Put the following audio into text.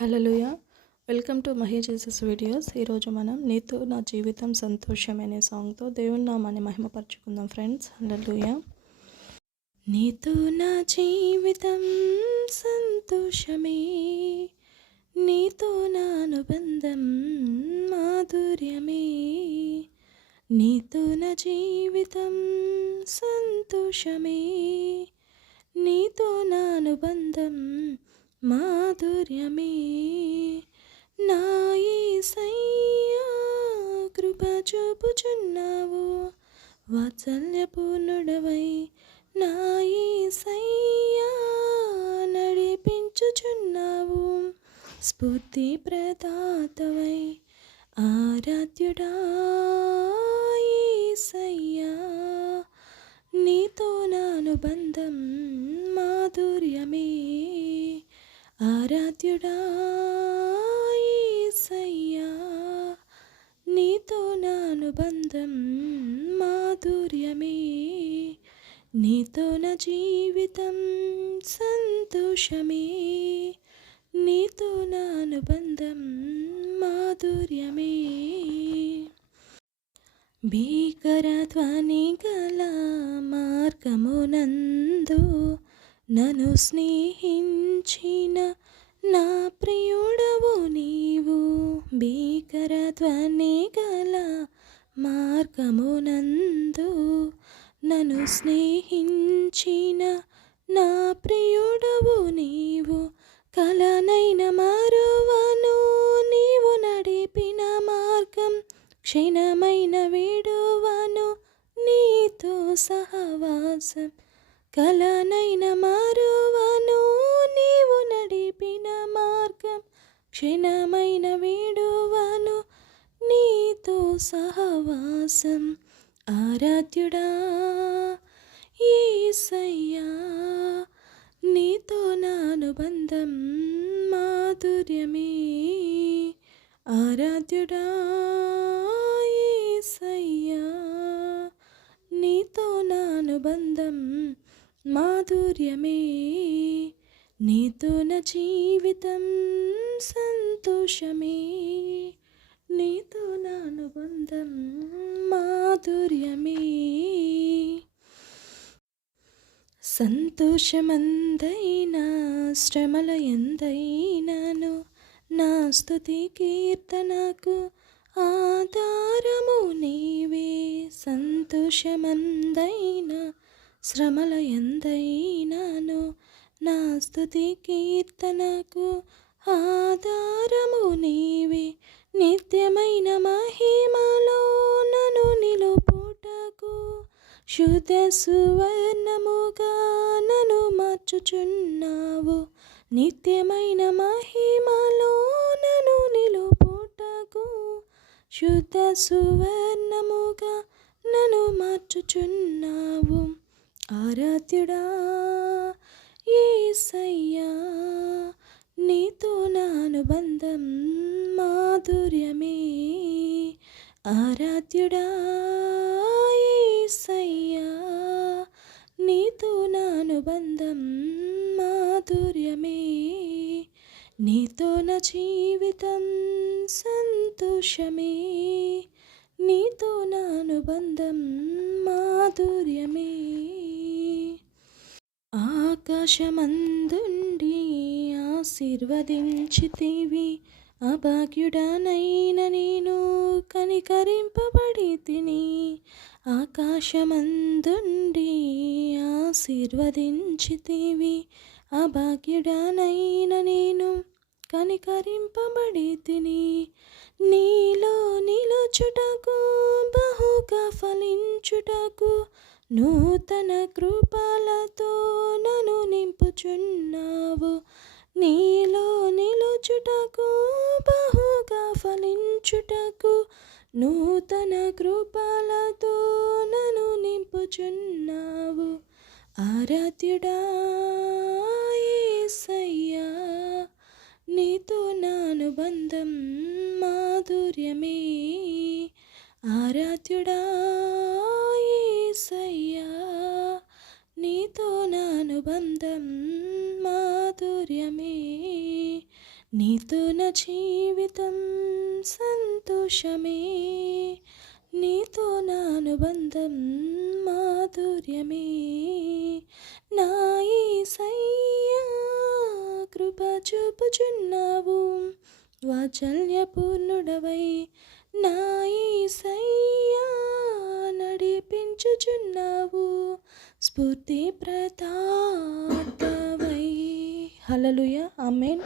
Hallelujah! Welcome to Mahi Jesus videos. ఈరోజు మనం నీతో నా జీవితం సంతోషమే అనే సాంగ్తో దేవుని నామాన్ని మహిమపరచుకుందాం ఫ్రెండ్స్. హల్లెలూయా! నీతో నా జీవితం సంతోషమే, నీతో నా అనుబంధం మాధుర్యమే, నీతో నా జీవితం సంతోషమే, నీతో నా అనుబంధం మాధుర్యమే. నా యేసయ్యా కృప చూపుచున్నావు, వాత్సల్యపూర్ణుడవై నా యేసయ్యా నడిపించుచున్నావు, స్ఫూర్తి ప్రదాతవై ఆరాధ్యుడా యేసయ్యా. నీతో నా అనుబంధం మాధుర్యమే, ఆరాధ్యుడా యేసయ్యా. నీతో నా అనుబంధం మాధుర్యమే, నీతో నా జీవితం సంతోషమే, నీతో నా అనుబంధం మాధుర్యమే. భీకర ధ్వని గల మార్గమునందు నన్ను స్నేహించిన నా ప్రియుడవు నీవు, భీకర ధ్వని గల మార్గమునందు నన్ను స్నేహించిన నా ప్రియుడవు నీవు, కలనైన మరువను నీవు నడిపిన మార్గం, క్షణమైన విడువను నీతో సహవాసం, కలనైన మరువను నీవు నడిపిన మార్గం, క్షణమైన విడువను నీతో సహవాసం. ఆరాధ్యుడా యేసయ్యా, నీతో నా అనుబంధం మాధుర్యమే, ఆరాధ్యుడా యేసయ్యా. నీతో నా అనుబంధం మాధుర్యమే, నీతో నా జీవితం సంతోషమే, నీతో నా అనుబంధం మాధుర్యమే. సంతోషమందైనా శ్రమల ఎందైనాను నా స్తుతి కీర్తనకు ఆధారము నీవే, సంతోషమందైనా శ్రమల ఎందైనాను నా స్తుతి కీర్తనకు ఆధారము నీవే, నిత్యమైన మహిమలో నన్ను నిలుపుటకు శుద్ధ సువర్ణముగా నన్ను మార్చుచున్నావు, నిత్యమైన మహిమలో నన్ను నిలుపుటకు శుద్ధ సువర్ణముగా నన్ను మార్చుచున్నావు. ఆరాధ్యుడా యేసయ్యా, నీతో నా అనుబంధం మాధుర్యమే, ఆరాధ్యుడా యేసయ్యా. నీతో నా అనుబంధం మాధుర్యమే, నీతో నా జీవితం సంతోషమే, నీతో నా అనుబంధం మాధుర్యమే. ఆకాశమందుండి ఆశీర్వదించితివి, అభాగ్యుడనైన నేను కనికరింపబడి తిని, ఆకాశమందుండి ఆశీర్వదించితివి, అభాగ్యుడనైన నేను కనికరింపబడి తిని, నీలో నిలుచుటకు బహుగా ఫలించుటకు నూతన కృపలతో నన్ను నింపుచున్నావు, నీలో నిలుచుటకు బహుగా ఫలించుటకు నూతన కృపలతో నన్ను నింపుచున్నావు. ఆరాధ్యుడా యేసయ్యా, నీతో నా అనుబంధం మాధుర్యమే, ఆరాధ్యుడా యేసయ్యా. నీతో నా అనుబంధం మాధుర్యమే, నీతో నా జీవితం సంతోషమే, నీతో నా అనుబంధం మాధుర్యమే. నా యేసయ్యా కృప చూపుచున్నావు, వాత్సల్యపూర్ణుడవై నా యేసయ్యా నడిపించుచున్నావు, స్ఫూర్తి ప్రదాతవై. హల్లెలూయా, ఆమేన్.